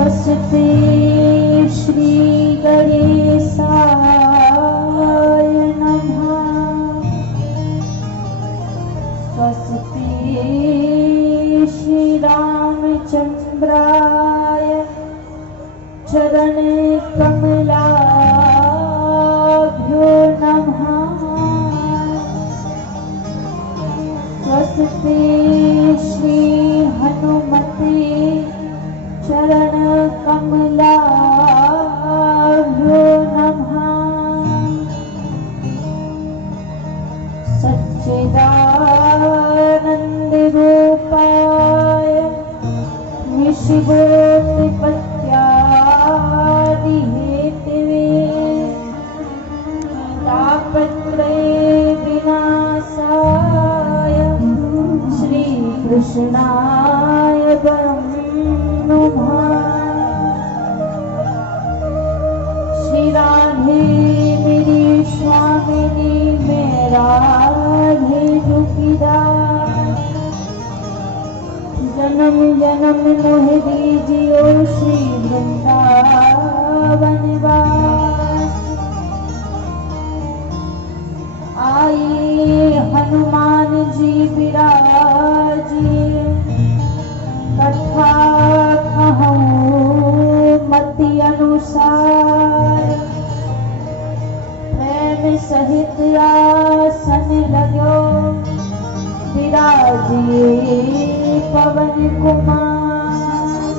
स्वस्ति श्री गणेशाय नमः। स्वस्ति श्री रामचंद्राय चरण कमलाभ्यो नमः। स्वस्ति श्री हनुमते चरण कमलाभ्यो नमः। सच्चिदानंद रूपाय विश्वोत्पत्त्यादि हेतवे तापत्रय विनाशाय श्री कृष्णाय वयं नमः। श्री राधे मेरी स्वामिनी मेरा राधे दुखीदार। जन्म जन्म मोह दीजियो श्री वृंदावन वास। आइए हनुमान जी विराजिए कथा कहूँ मति अनुसार। प्रेम सहित आसन लगो विराजिए पवन कुमार।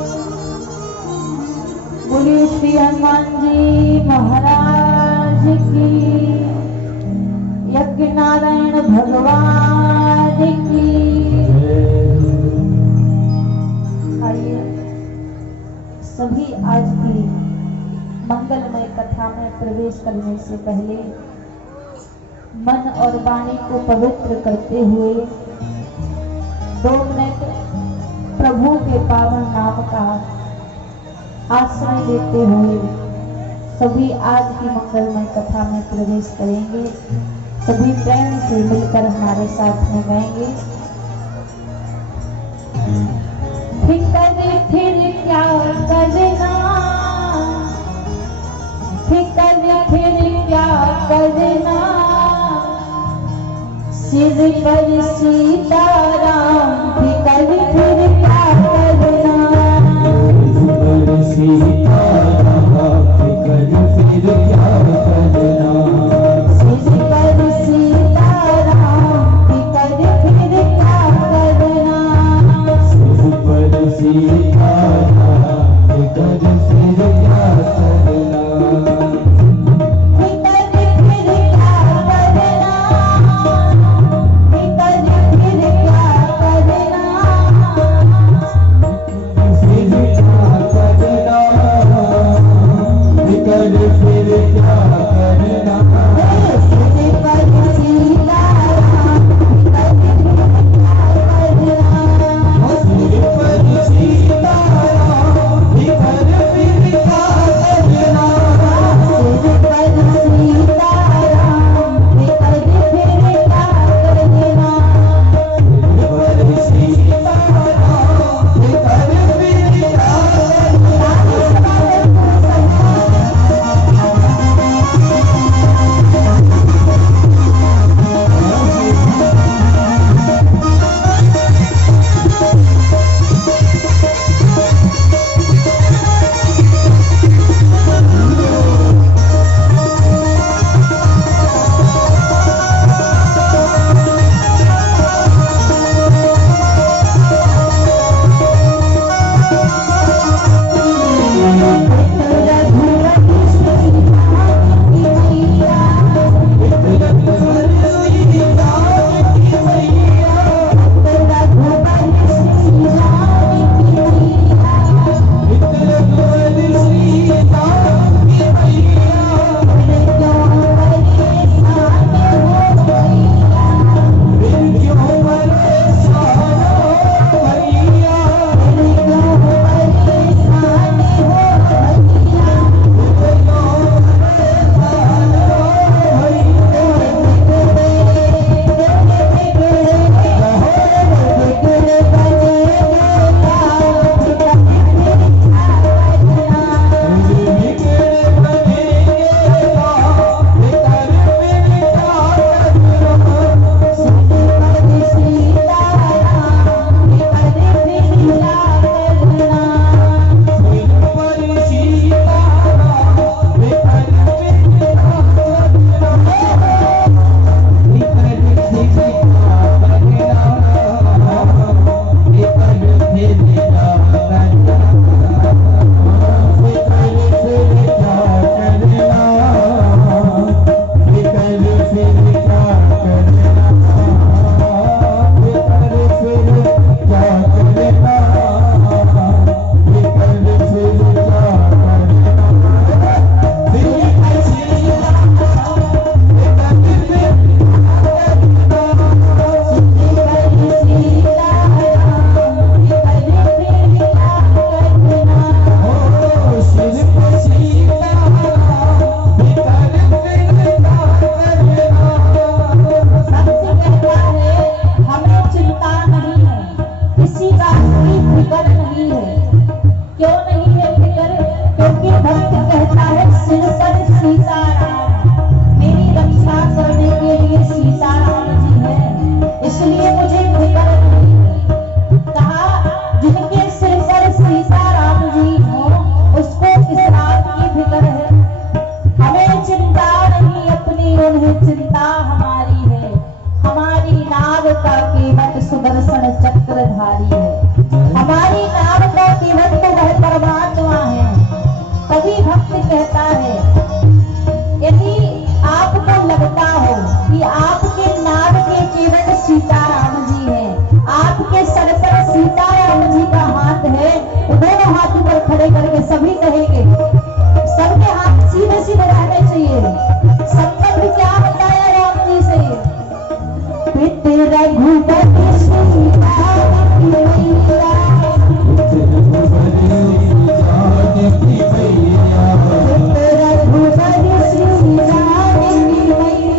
बोलिए श्री हनुमान जी महाराज की, यज्ञ नारायण भगवान की। आइए सभी आज की मंगलमय कथा में प्रवेश करने से पहले मन और वाणी को पवित्र करते हुए 2 मिनट प्रभु के पावन नाम का आश्रय लेते हुए सभी आज की मंगलमय कथा में प्रवेश करेंगे। सभी प्रेम से मिलकर हमारे साथ में गाएंगे। फिकर फिर क्या करना, फिकर फिर क्या करना, सिर पर सीताराम। फिकर फिर क्या करना, सिर पर सीताराम। फिकर फिर क्या करना, सिर पर सीताराम। फिकर फिर क्या करना, सिर पर सीताराम। फिकर फिर क्या करना, फिकर फिर क्या करना, फिकर फिर क्या करना, फिर क्या करना, फिकर फिर क्या करना, सिर पर सीताराम। फिकर फिर क्या करना, सिर पर सीताराम। फिकर हाथ ऊपर खड़े करके सभी कहेंगे, सबके हाथ सीधे सीधे रहने चाहिए। संबंध क्या बताया राम जी से, पित रघुपति श्री राम की मैया, पित रघुपति श्री राम की मैया,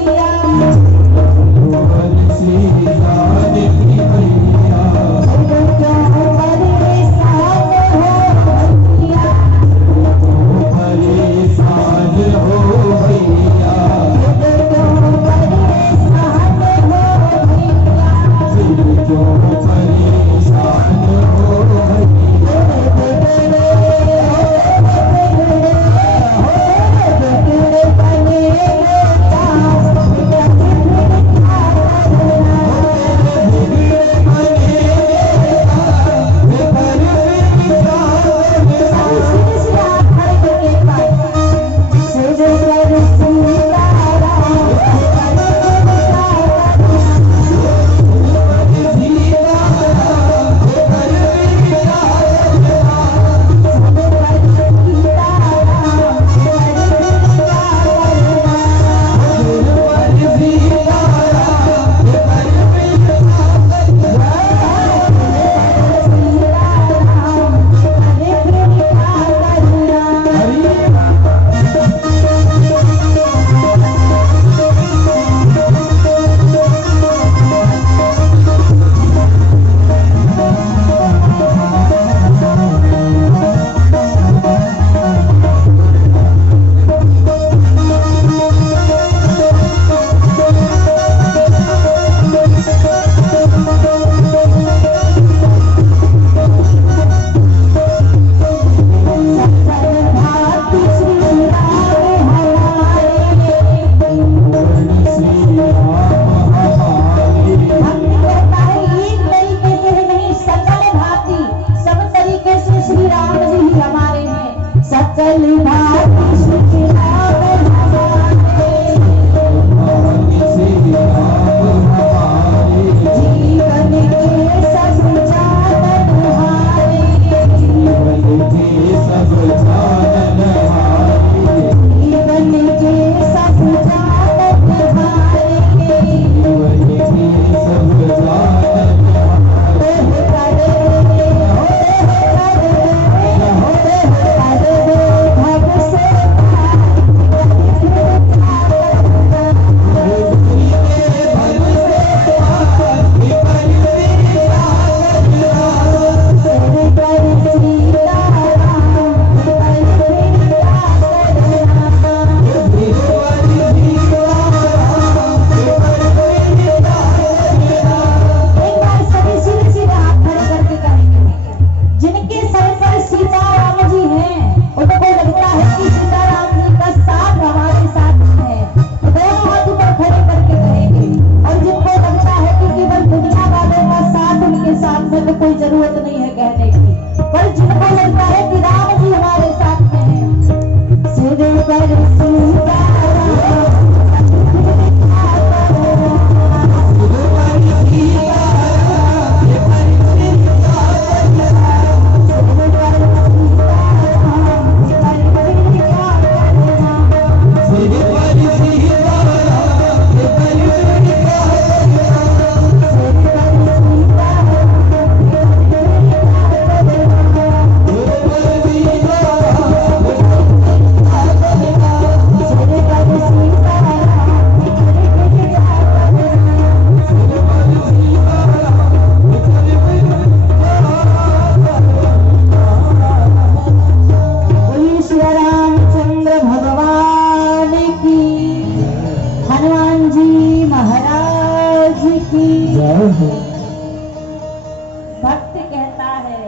भक्त कहता है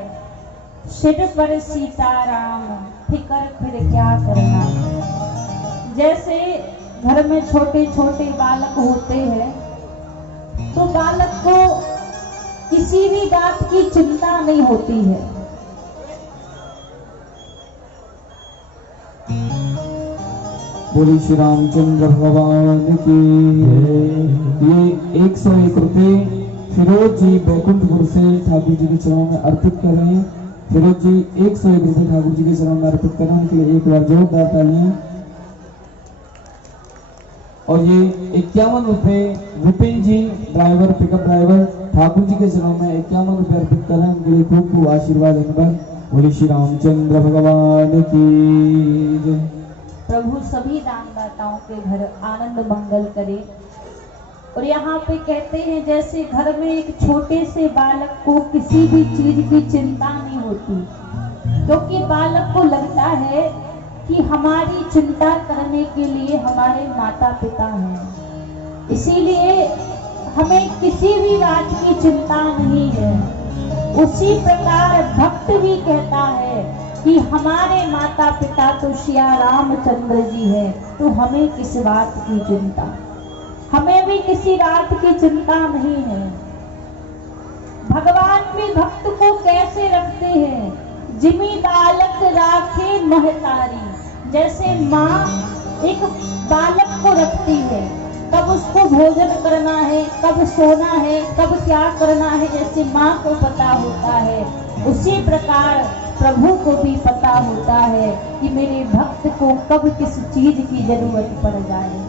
सिर पर सीताराम फिकर फिर क्या करना। जैसे घर में छोटे छोटे बालक होते हैं तो बालक को किसी भी बात की चिंता नहीं होती है। बोली श्री रामचंद्र भगवान की। ये 101 रुपए फिरोज जी बैकुंठपुर से ठाकुर जी के चरणों में अर्पित कर रहे हैं। फिरोज जी 101 रुपये ठाकुर जी के चरणों में अर्पित करें, उनके लिए एक बार जोरदार तालियां। और ये 51 रुपये विपिन जी driver, pickup driver, Thakur ji के चरणों में 51 रुपये अर्पित करें, उनके लिए खूब खूब आशीर्वाद अनुभव। बोले श्री रामचंद्र भगवान की जय। प्रभु सभी दानदाताओं के घर आनंद मंगल करे। और यहाँ पे कहते हैं जैसे घर में एक छोटे से बालक को किसी भी चीज की चिंता नहीं होती, क्योंकि बालक को लगता है कि हमारी चिंता करने के लिए हमारे माता पिता हैं, इसीलिए हमें किसी भी बात की चिंता नहीं है। उसी प्रकार भक्त भी कहता है कि हमारे माता पिता तो श्री रामचंद्र जी है, तो हमें किस बात की चिंता, हमें भी किसी बात की चिंता नहीं है। भगवान भी भक्त को कैसे रखते हैं, जिमी बालक राखे महतारी। जैसे माँ एक बालक को रखती है, कब उसको भोजन करना है, कब सोना है, कब क्या करना है, जैसे माँ को पता होता है, उसी प्रकार प्रभु को भी पता होता है कि मेरे भक्त को कब किस चीज की जरूरत पड़ जाए।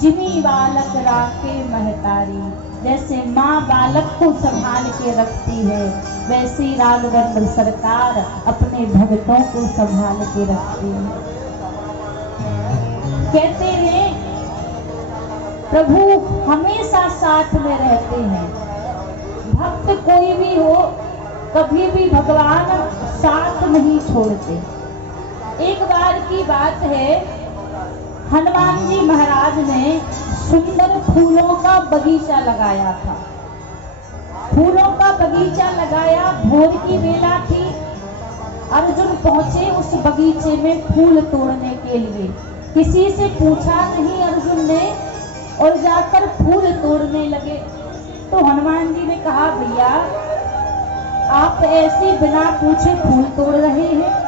जिमी बालक राखे महतारी, जैसे माँ बालक को संभाल के रखती है, वैसे ही राघवेंद्र सरकार अपने भक्तों को संभाल के रखती है। कहते हैं प्रभु हमेशा साथ में रहते हैं, भक्त कोई भी हो कभी भी भगवान साथ नहीं छोड़ते। एक बार की बात है, हनुमान जी महाराज ने सुंदर फूलों का बगीचा लगाया था। फूलों का बगीचा लगाया, भोर की बेला थी। अर्जुन पहुंचे उस बगीचे में फूल तोड़ने के लिए, किसी से पूछा नहीं अर्जुन ने, और जाकर फूल तोड़ने लगे। तो हनुमान जी ने कहा भैया आप ऐसे बिना पूछे फूल तोड़ रहे हैं।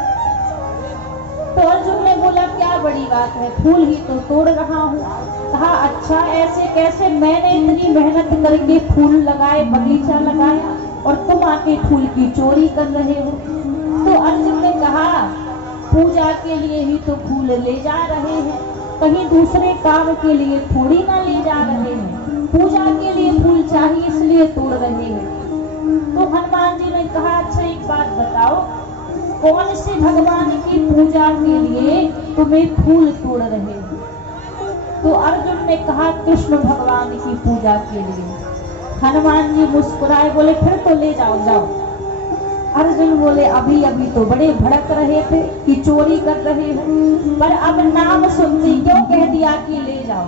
तो अर्जुन ने बोला क्या बड़ी बात है, फूल ही तो तोड़ रहा हूँ। कहा अच्छा ऐसे कैसे, मैंने इतनी मेहनत करके फूल लगाए, बगीचा लगाया, और तुम आके फूल की चोरी कर रहे हो। तो अर्जुन ने कहा पूजा के लिए ही तो फूल ले जा रहे हैं, कहीं दूसरे काम के लिए थोड़ी ना ले जा रहे हैं, पूजा के लिए फूल चाहिए इसलिए तोड़ रहे हैं। तो हनुमान जी ने कहा अच्छा एक बात बताओ, कौन से भगवान की पूजा के लिए तुम्हें फूल तोड़ रहे हो? तो अर्जुन ने कहा कृष्ण भगवान की पूजा के लिए। हनुमान जी मुस्कुराए, बोले फिर तो ले जाओ जाओ। अर्जुन बोले अभी अभी तो बड़े भड़क रहे थे कि चोरी कर रहे हो, पर अब नाम सुनते क्यों कह दिया कि ले जाओ।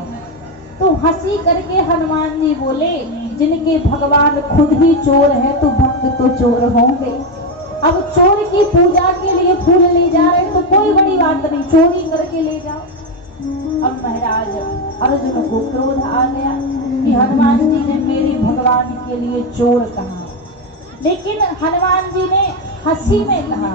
तो हंसी करके हनुमान जी बोले जिनके भगवान खुद ही चोर है तो भक्त तो चोर होंगे। अब चोर की पूजा के लिए फूल ले जा रहे तो कोई बड़ी बात नहीं, चोरी करके ले जाओ। अब महाराज अर्जुन को क्रोध आ गया कि हनुमान जी ने मेरे भगवान के लिए चोर कहा, लेकिन हनुमान जी ने हंसी में कहा,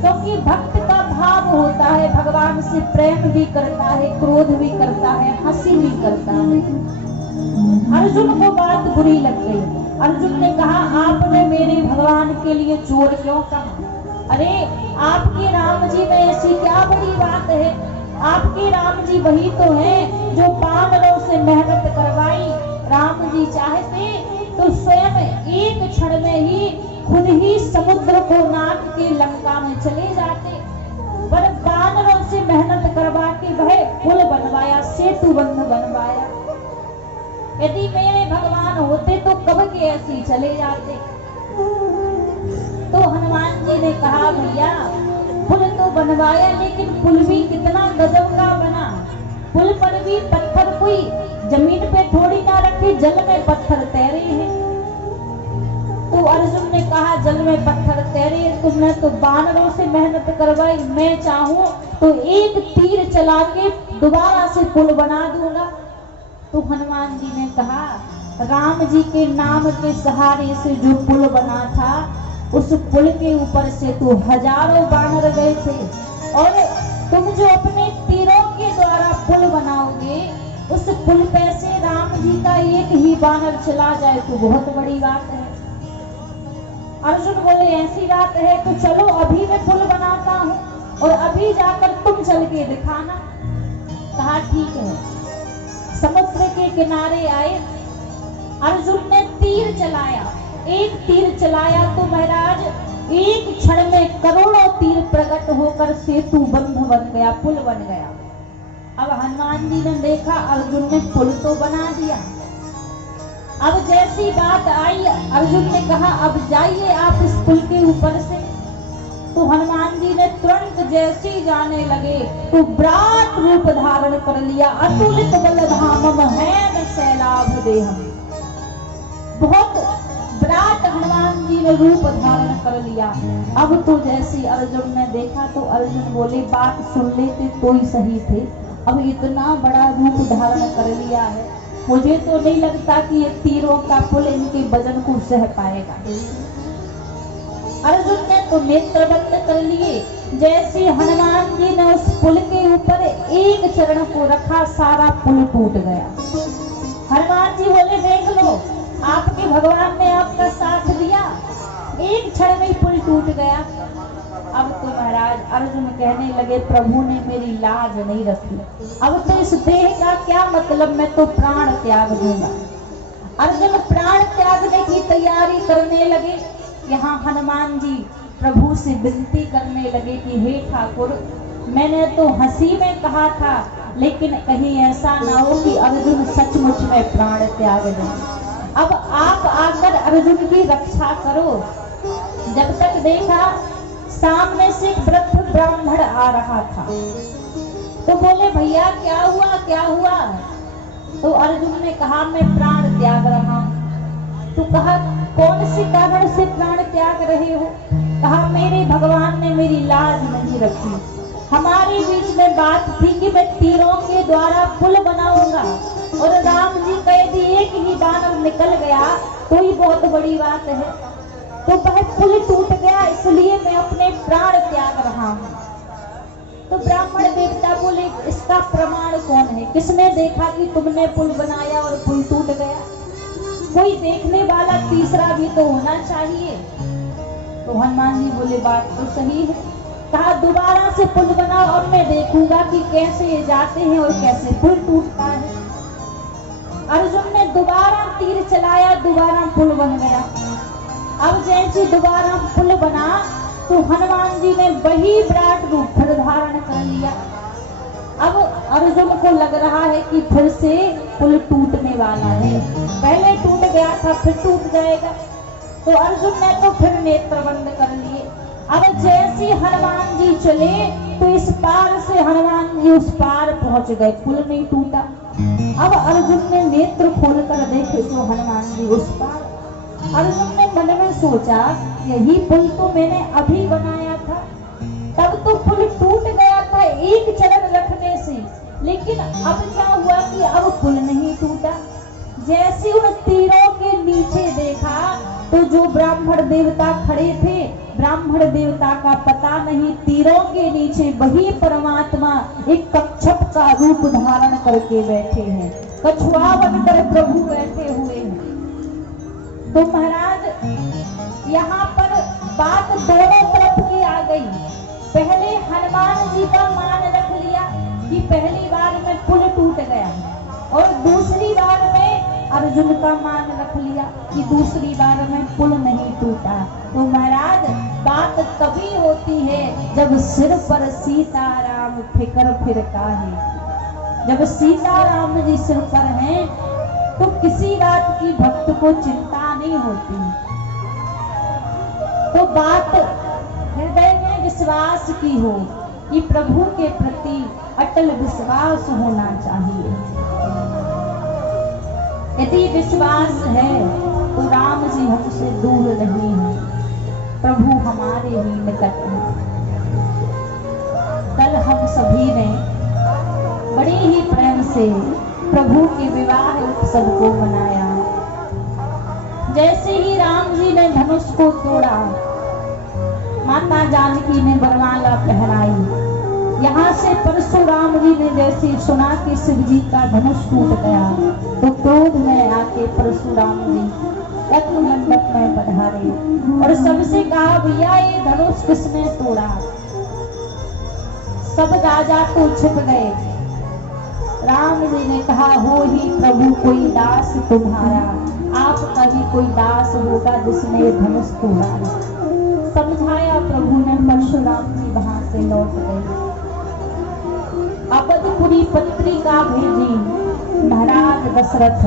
क्योंकि भक्त का भाव होता है, भगवान से प्रेम भी करता है, क्रोध भी करता है, हंसी भी करता है। अर्जुन को बात बुरी लग गई। अर्जुन ने कहा आपने मेरे भगवान के लिए चोर क्यों कहा? अरे आपके राम जी में ऐसी क्या बड़ी बात है? आपके राम जी वही तो हैं जो पांडवों से मेहनत करवाई। राम जी चाहते तो स्वयं एक क्षण में ही खुद ही समुद्र को नाप के लंका में चले जाते, पर वानरों से मेहनत करवा के वह पुल बनवाया, सेतु बंध बनवाया। यदि मेरे भगवान होते तो कब के ऐसे चले जाते। तो हनुमान जी ने कहा भैया पुल तो बनवाया, लेकिन पुल भी कितना गजब का बना। पुल पर भी पत्थर कोई जमीन पे थोड़ी ना रखे, जल में पत्थर तैरे हैं। तो अर्जुन ने कहा जल में पत्थर तैरे, तुमने तो वानरों से मेहनत करवाई, मैं चाहूं तो एक तीर चला के दोबारा से पुल बना दूंगा। तो हनुमान जी ने कहा राम जी के नाम के सहारे से जो पुल बना था, उस पुल के ऊपर से तो हजारों वानर गए थे, और तुम जो अपने तीरों के द्वारा पुल बनाओगे, उस पुल पे से राम जी का एक ही वानर चला जाए तो बहुत बड़ी बात है। अर्जुन बोले ऐसी बात है तो चलो अभी मैं पुल बनाता हूँ और अभी जाकर तुम चल के दिखाना। कहा ठीक है। समुद्र के किनारे आए, अर्जुन ने तीर चलाया। एक तीर चलाया तो महाराज एक क्षण में करोड़ों तीर प्रकट होकर सेतु बंध बन गया, पुल बन गया। अब हनुमान जी ने देखा अर्जुन ने पुल तो बना दिया। अब जैसी बात आई अर्जुन ने कहा अब जाइए आप इस पुल के ऊपर से। तो हनुमान जी ने तुरंत जैसे ही जाने लगे तो विराट रूप धारण कर लिया। अतुलित बल धामम है सैलाभ देहम। बहुत विराट हनुमान जी ने रूप धारण कर लिया। अब तो जैसे अर्जुन ने देखा तो अर्जुन बोले बात सुन लेते तो ही सही थे, अब इतना बड़ा रूप धारण कर लिया है, मुझे तो नहीं लगता कि ये तीरों का पुल इनके वजन को सह पाएगा। अर्जुन ने तो नेत्र बंद कर लिए। जैसे हनुमान जी ने उस पुल के ऊपर एक चरण को रखा सारा पुल टूट गया। हनुमान जी बोले देख लो आपके भगवान ने आपका साथ दिया, एक क्षण में पुल टूट गया। अब तो महाराज अर्जुन कहने लगे प्रभु ने मेरी लाज नहीं रखी, अब तो इस देह का क्या मतलब, मैं तो प्राण त्याग दूंगा। अर्जुन प्राण त्यागने की तैयारी करने लगे। यहाँ हनुमान जी प्रभु से विनती करने लगे कि हे ठाकुर मैंने तो हंसी में कहा था, लेकिन कहीं ऐसा ना हो कि अर्जुन सचमुच में प्राण त्याग दें। अब आप आकर अर्जुन की रक्षा करो। जब तक देखा सामने से एक वृद्ध ब्राह्मण आ रहा था तो बोले भैया क्या हुआ क्या हुआ। तो अर्जुन ने कहा मैं प्राण त्याग रहा हूं। तो कहा कौन से कारण से प्राण त्याग रहे हो। कहा मेरे भगवान ने मेरी लाज नहीं रखी, हमारे बीच में बात थी कि मैं तीरों के द्वारा पुल बनाऊंगा और राम जी कह दिए एक ही बानर निकल गया तो ही बहुत बड़ी बात है, तो वह पुल टूट गया इसलिए मैं अपने प्राण त्याग रहा हूँ। तो ब्राह्मण देवता बोले इसका प्रमाण कौन है, किसने देखा कि तुमने पुल बनाया और पुल टूट गया। कोई देखने वाला तीसरा भी तो होना चाहिए। तो हनुमान जी बोले बात तो सही है। कहा दोबारा से पुल बनाओ और मैं देखूंगा कि कैसे ये जाते हैं और कैसे पुल टूटता है। अर्जुन ने दोबारा तीर चलाया, दोबारा पुल बन गया। अब जैसे दोबारा पुल बना तो हनुमान जी ने वही विराट रूप फिर धारण कर लिया। अब अर्जुन को लग रहा है कि फिर से पुल टूटने वाला है, पहले टूट गया था फिर टूट जाएगा। तो अर्जुन ने तो फिर नेत्र बंद कर लिए। अब जैसे हनुमान जी चले तो इस पार से हनुमान जी उस पार पहुंच गए, पुल नहीं टूटा। अब अर्जुन ने नेत्र खोलकर देखे तो हनुमान जी उस पार। अर्जुन ने मन में सोचा यही पुल तो मैंने अभी बनाया था, तब तो पुल टूट गया था एक चरण रखने से, लेकिन अब क्या हुआ कि अब पुल नहीं टूटा। जैसे उन तीरों के नीचे देखा तो जो ब्राह्मण देवता खड़े थे, ब्राह्मण देवता का पता नहीं, तीरों के नीचे वही परमात्मा एक कच्छप का रूप धारण करके बैठे हैं, कछुआ बनकर प्रभु बैठे हुए हैं। तो महाराज यहाँ पर बात दोनों तरफ की आ गई। पहले हनुमान जी का मान रख लिया कि पहली बार में पुल टूट गया, और दूसरी बार में अर्जुन का मान रख लिया कि दूसरी बार में पुल नहीं टूटा। तो महाराज बात तभी होती है जब सिर पर सीताराम फिकर फिर काहे। जब सीताराम जी सिर पर हैं तो किसी बात की भक्त को चिंता नहीं होती। तो बात हृदय में विश्वास की हो कि प्रभु के प्रति अटल विश्वास होना चाहिए। यदि विश्वास है तो राम जी हमसे दूर नहीं है, प्रभु हमारे ही निकट हैं। कल हम सभी ने बड़े ही प्रेम से प्रभु के विवाह उत्सव को मनाया। जैसे ही राम जी ने धनुष को तोड़ा, माता जानकी ने वरमाला पहनाई। यहाँ से परशुराम जी ने जैसे सुना कि शिव जी का धनुष टूट गया तो क्रोध में आके परशुराम जी रत्न मंडप में पधारे और सबसे कहा, भैया ये धनुष किसने तोड़ा? सब राजा तो छिप गए। राम जी ने कहा, हो ही प्रभु कोई दास तुम्हारा, आपका ही कोई दास होगा जिसने धनुष तोड़ा। समझाया प्रभु ने, परशुराम जी वहां से लौट गए। अवधपुरी पत्रिका भेजी, महाराज दशरथ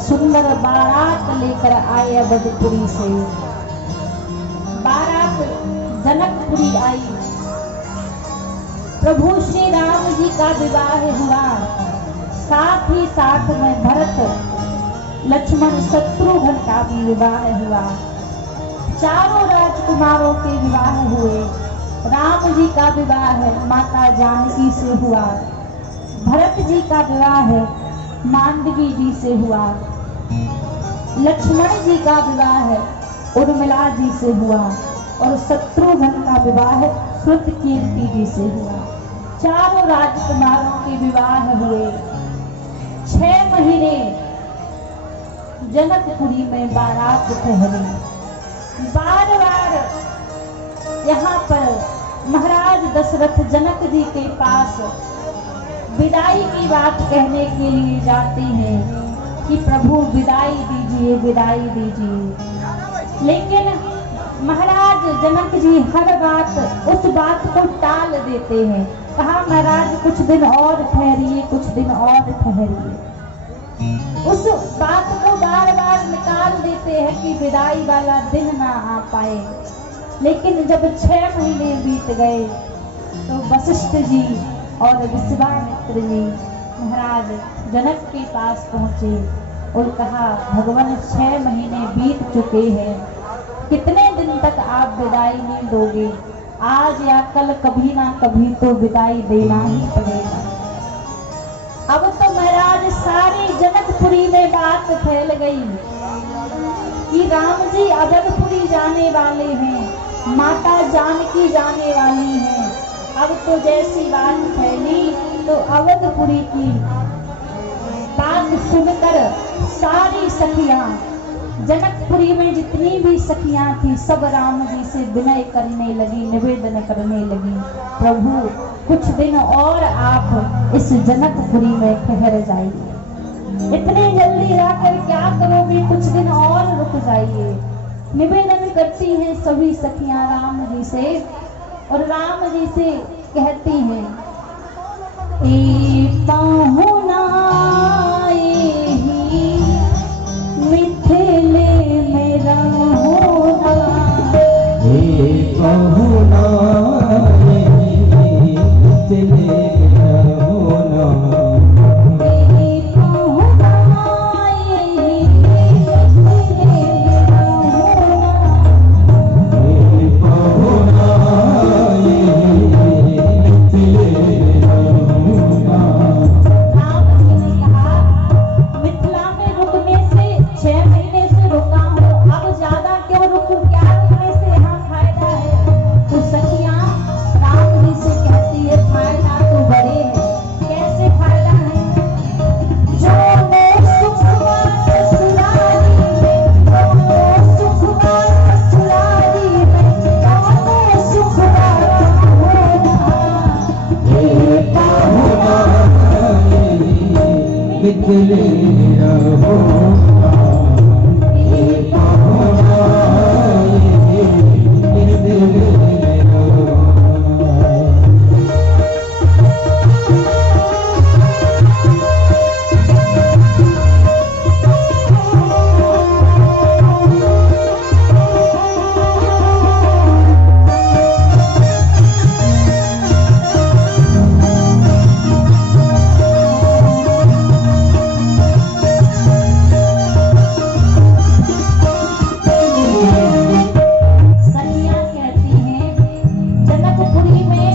सुंदर बारात लेकर आए अवधपुरी से। बारात जनकपुरी आई। प्रभु श्री राम जी का विवाह हुआ, साथ ही साथ में भरत लक्ष्मण शत्रुघ्न का भी विवाह हुआ। चारों राजकुमारों के विवाह हुए। राम जी का विवाह माता जानकी से हुआ, भरत जी का विवाह मांडवी जी से हुआ, लक्ष्मण जी का विवाह उर्मिला जी से हुआ और शत्रुघ्न का विवाह श्रुतकीर्ति जी से हुआ। चारों राजकुमारों के विवाह हुए। 6 महीने जनकपुरी में बारात ठहरी। बार बार यहाँ पर महाराज दशरथ जनक जी के पास विदाई की बात कहने के लिए जाते हैं कि प्रभु विदाई दीजिए, विदाई दीजिए। लेकिन महाराज जनक जी हर बात उस बात को टाल देते हैं। कहा, महाराज कुछ दिन और ठहरिए, कुछ दिन और ठहरिए। उस बात को बार बार निकाल देते हैं कि विदाई वाला दिन ना आ पाए। लेकिन जब 6 महीने बीत गए तो वशिष्ठ जी और विश्वामित्र जी महाराज जनक के पास पहुंचे और कहा, भगवान 6 महीने बीत चुके हैं, कितने दिन तक आप विदाई नहीं दोगे? आज या कल कभी ना कभी तो विदाई देना ही पड़ेगा। अब तो महाराज सारी जनकपुरी में बात फैल गई कि राम जी अवधपुरी जाने वाले हैं, माता जानकी जाने वाली हैं। अब तो जैसी बात फैली तो अवधपुरी की बात सुनकर सारी सखियां, जनकपुरी में जितनी भी सखियां थी, सब राम जी से विनय करने लगी, निवेदन करने लगी, प्रभु कुछ दिन और आप इस जनकपुरी में ठहर जाइए। इतनी जल्दी आकर क्या करोगे, कुछ दिन और रुक जाइए। निवेदन करती हैं सभी सखियां राम जी से और राम जी से कहती हैं, ए पाहुना मिथिले में रहोना, हे पाहुना मिथिले में रहोना, हे पाहुना मिथिले में रहोना, हे पाहुना मिथिले में रहोना। राम जी ने कहा, मिथिला में रुकने से 6 महीने से रुका हूँ, अब ज्यादा क्यों रुकूं, क्या रुकने से यहाँ फायदा है? तो सखियां राम जी से कहती है, फायदा तो बड़े है। कैसे फायदा है? जो सुखवा ससुरारी में, जो सुखवा ससुरारी में, जो सुखवा होना, हे पाहुना मिथिले में रहोना, हे पाहुना मिथिले में रहोना। सखियां कहती हैं, जनकपुरी में